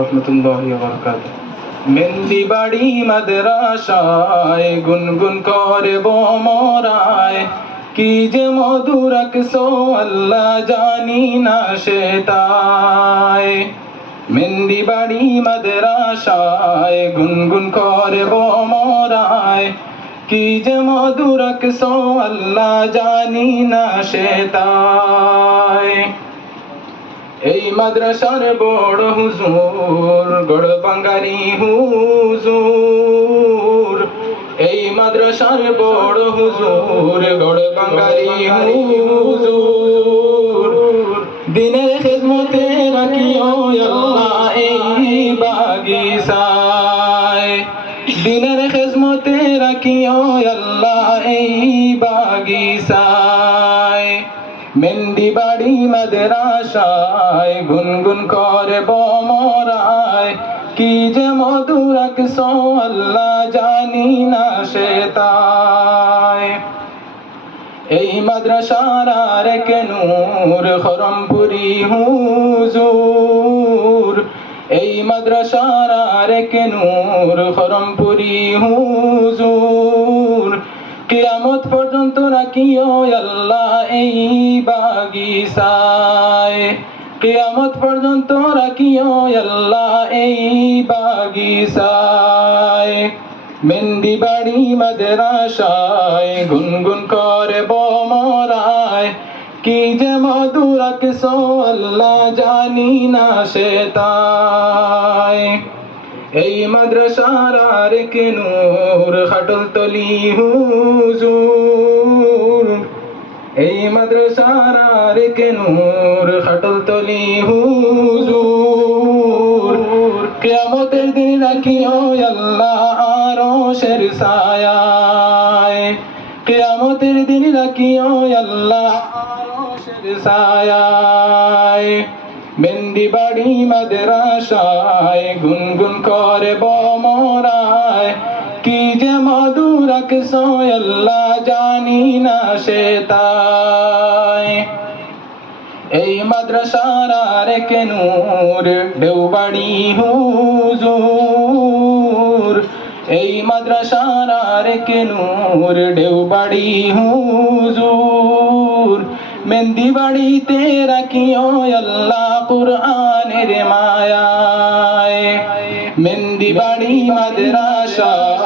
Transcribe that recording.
রহমতুল্লাহি ওয়া বারাকাতুহু। মেন্দি বাড়ি মাদ্রাসায় গুনগুন করে বোমরায় কি যে মধুরক সো আল্লাহ জানি না সে তাই। মেন্দি বাড়ি মাদ্রাসায় গুনগুন করে বোমরায় কি যে মধুরক সো আল্লাহ জানি না সে তাই। এই মাদ্রাসার বড় হুজুর, গড় বাঙ্গালি হুজুর। এই মাদ্রাসার বড় হুজুর, গড় বাঙ্গালি হুজুর। দিনের খেদমতে রাখিও আল্লাহ এই বাগিসায় দিনের খেদমতে রাখিও আল্লাহ এই বাড়ি মাদ্রাসায় গুনগুন করে বমরায়। কি যে মধুরক সো আল্লাহ জানি না সে এই মাদ্রাসার আর কে নূর, খরমপুরি হুজুর। এই মাদ্রাসার আর কে নূর, খরমপুরি হুজুর। কিয়ামত পর্যন্ত রাখিও আল্লাহ এই বাগিসায় কিয়ামত পর্যন্ত রাখিও আল্লাহ এই বাগিসায় মেন্দি বাড়ি মাদ্রাসায় গুনগুন করে বমরায় কি যে মধুরক সো আল্লাহ জানি না সে এই মাদ্রাসার আর কে নূর, খাটল তলি হুজুর। এই মাদ্রাসার আর কে নূর, খাটল তলি হুজুর। কিয়ামতের দিন রাখিও আল্লাহ আরও শের সায়ায় কিয়ামতের দিন রাখিও আল্লাহ আরও শের মেন্দি বাড়ি মাদ্রাসায়, গুনগুন করে বমরায় কি যে মধুরক সোয় আল্লাহ জানি না সে তাই। এই মাদ্রাসার আরেক নূর, দেওবাড়ি হুজুর। এই মাদ্রাসার আরেক নূর, দেওবাড়ি হুজুর। মেন্দি বাড়িতে রাখিও আল্লাহ কুরআনের মায়ায় মেহেন্দি বাড়ি মাদ্রাসায়